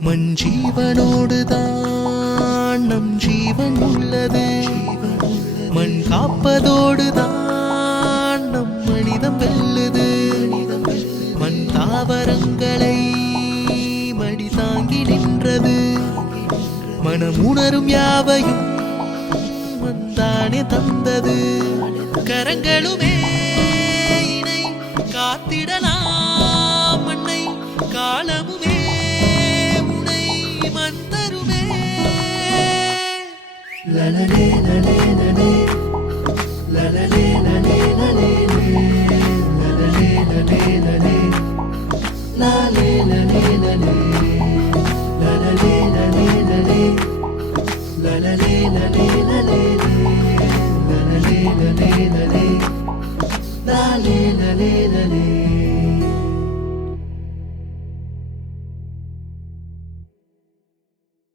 மண் ஜீவனோடுதான் நம் ஜீவன் உள்ளது. மண் காப்பதோடுதான் நம் மனிதம் வெல்லுது. மண் தாவரங்களை மடி தாங்கி நின்றது. மனம் உணரும் யாவையும் வந்தானே தந்தது. கரங்களுமே இணை காத்திடலாம் மண்ணை. காலமுமே உனை மந்தருமே. லலலே லலே லலே லலலே லலே லலே.